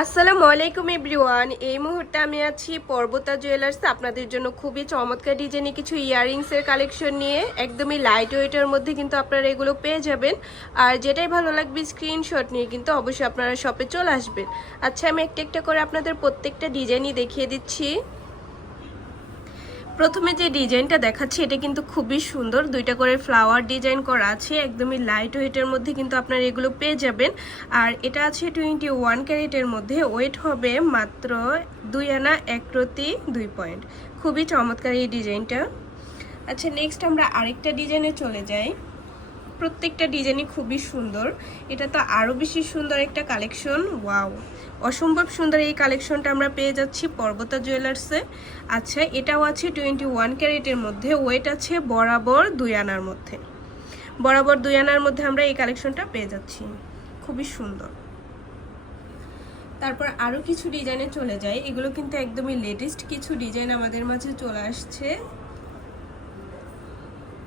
আসসালামু আলাইকুম এভরিওয়ান। এই মুহূর্তে আমি আছি পর্বতা জুয়েলার্স। আপনাদের জন্য খুবই চমৎকার ডিজাইনে কিছু ইয়াররিংসের কালেকশন নিয়ে একদমই লাইট ওয়েটের মধ্যে কিন্তু আপনারা এগুলো পেয়ে যাবেন। আর যেটাই ভালো লাগবে স্ক্রিনশট নিয়ে কিন্তু অবশ্যই আপনারা শপে চলে আসবেন। আচ্ছা, আমি একটা একটা করে আপনাদের প্রত্যেকটা ডিজাইনই দেখিয়ে দিচ্ছি। প্রথমে যে ডিজাইনটা দেখাচ্ছি এটা কিন্তু খুবই সুন্দর, দুইটা করে ফ্লাওয়ার ডিজাইন করা আছে, একদমই লাইট ওয়েটের মধ্যে কিন্তু আপনারা এগুলো পেয়ে যাবেন। আর এটা আছে 21 ক্যারেটের মধ্যে, ওয়েট হবে মাত্র 2 আনা 1 রতি 2 পয়েন্ট। খুবই চমৎকার এই ডিজাইনটা। আচ্ছা, নেক্সট আমরা আরেকটা ডিজাইনে চলে যাই। প্রত্যেকটা ডিজাইনই খুবই সুন্দর, এটা তো আরও বেশি সুন্দর একটা কালেকশন। ওয়াও, অসম্ভব সুন্দর এই কালেকশনটা আমরা পেয়ে যাচ্ছি পর্বতা জুয়েলার্সে। আচ্ছা, এটাও আছে 21 ক্যারেটের মধ্যে, ওয়েট আছে বরাবর 2 আনার মধ্যে। বরাবর 2 আনার মধ্যে আমরা এই কালেকশনটা পেয়ে যাচ্ছি, খুবই সুন্দর। তারপর আরও কিছু ডিজাইনে চলে যায়, এগুলো কিন্তু একদমই লেটেস্ট কিছু ডিজাইন আমাদের মাঝে চলে আসছে।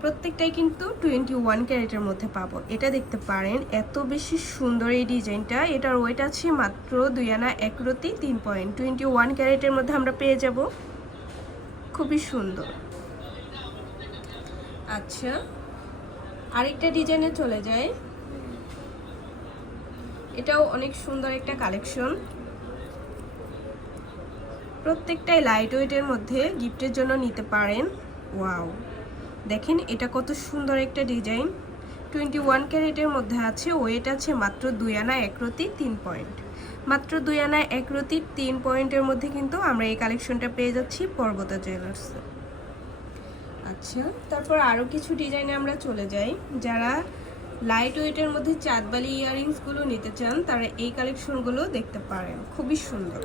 প্রত্যেকটাই কিন্তু 21 ক্যারেটের মধ্যে পাবো। এটা দেখতে পারেন, এত বেশি সুন্দর এই ডিজাইনটা। এটার ওয়েট আছে মাত্র 2 আনা 1 রতি 3 পয়েন্ট। 21 ক্যারেটের মধ্যে আমরা পেয়ে যাব, খুবই সুন্দর। আচ্ছা, আরেকটা ডিজাইনে চলে যায়, এটাও অনেক সুন্দর একটা কালেকশন। প্রত্যেকটাই লাইট ওয়েটের মধ্যে, গিফটের জন্য নিতে পারেন। ওয়াও, দেখেন এটা কত সুন্দর একটা ডিজাইন। 21 ক্যারেটের মধ্যে আছে, ওয়েট আছে মাত্র 2 আনা 1 রতি 3 পয়েন্ট। মাত্র 2 আনা 1 রতি 3 পয়েন্টের মধ্যে কিন্তু আমরা এই কালেকশনটা পেয়ে যাচ্ছি পর্বতা জুয়েলার্সে। আচ্ছা, তারপর আরও কিছু ডিজাইনে আমরা চলে যাই। যারা লাইট ওয়েটের মধ্যে চাঁদবালি ইয়াররিংসগুলো নিতে চান তারা এই কালেকশনগুলো দেখতে পারেন, খুবই সুন্দর।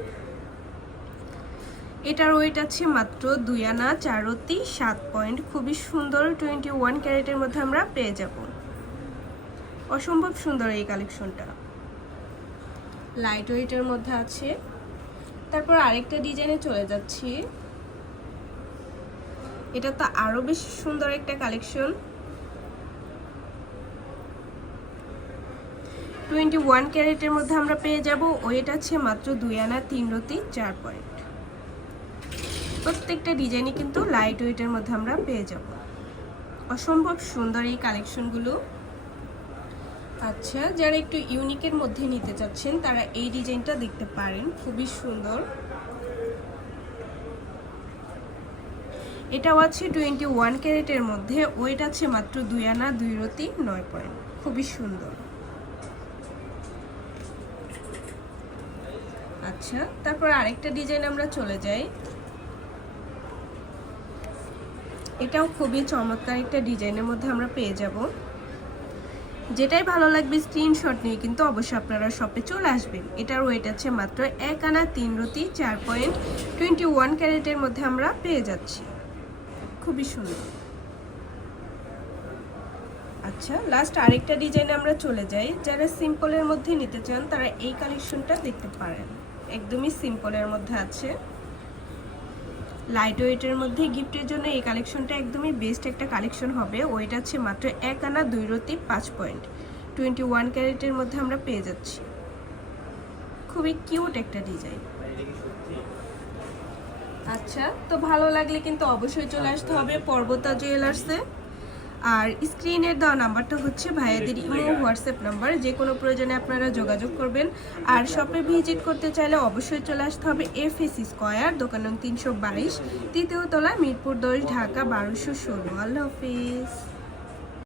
এটার ওয়েট আছে মাত্র 2 আনা 4 রতি 7 পয়েন্ট। খুবই সুন্দর, 21 ক্যারেটের মধ্যে আমরা পেয়ে যাব। অসম্ভব সুন্দর এই কালেকশনটা, লাইট ওয়েটের মধ্যে আছে। তারপর আরেকটা ডিজাইনে চলে যাচ্ছি, এটা তো আরো বেশি সুন্দর একটা কালেকশন। 21 ক্যারেটের মধ্যে আমরা পেয়ে যাব, ওয়েট আছে মাত্র 2 আনা 3 রতি 4 পয়েন্ট। প্রত্যেকটা ডিজাইনই কিন্তু লাইট ওয়েটের মধ্যে আমরা পেয়ে যাব। অসম্ভব সুন্দর এই কালেকশনগুলো। আচ্ছা, যারা একটু ইউনিকের মধ্যে নিতে চাচ্ছেন তারা এই ডিজাইনটা দেখতে পারেন, খুবই সুন্দর। এটাও আছে 21 ক্যারেটের মধ্যে, ওয়েট আছে মাত্র 2 আনা 2 রতি 9 পয়েন্ট। খুবই সুন্দর। আচ্ছা, তারপর আরেকটা ডিজাইন আমরা চলে যাই। এটাও খুবই চমৎকার একটা ডিজাইনের মধ্যে আমরা পেয়ে যাব। যেটাই ভালো লাগবে স্ক্রিনশট নিয়ে কিন্তু অবশ্যই আপনারা শপে চলে আসবেন। এটার ওয়েট আছে মাত্র 1 আনা 3 রতি 4 পয়েন্ট। 21 ক্যারেটের মধ্যে আমরা পেয়ে যাচ্ছি, খুবই সুন্দর। আচ্ছা, লাস্ট আরেকটা ডিজাইনে আমরা চলে যাই। যারা সিম্পলের মধ্যে নিতে চান তারা এই কালেকশনটা দেখতে পারেন, একদমই সিম্পলের মধ্যে আছে, লাইট ওয়েটের মধ্যে। গিফটের জন্য এই কালেকশনটা একদমই বেস্ট একটা কালেকশন হবে। ওয়েট আছে মাত্র 1 আনা 2 রতি 5 পয়েন্ট। 21 ক্যারেটের মধ্যে আমরা পেয়ে যাচ্ছি, খুবই কিউট একটা ডিজাইন। আচ্ছা, তো ভালো লাগলে কিন্তু অবশ্যই চলে আসতে হবে পর্বতা জুয়েলার্সে। আর স্ক্রিনের দেওয়া নাম্বারটা হচ্ছে ভাইয়াদের ইমো হোয়াটসঅ্যাপ নাম্বার, যে কোনো প্রয়োজনে আপনারা যোগাযোগ করবেন। আর শপে ভিজিট করতে চাইলে অবশ্যই চলে আসতে হবে FS স্কয়ার, দোকান নং 322, তৃতীয় তলা, মিরপুর 10, ঢাকা 1216। আল্লাহ হাফিজ।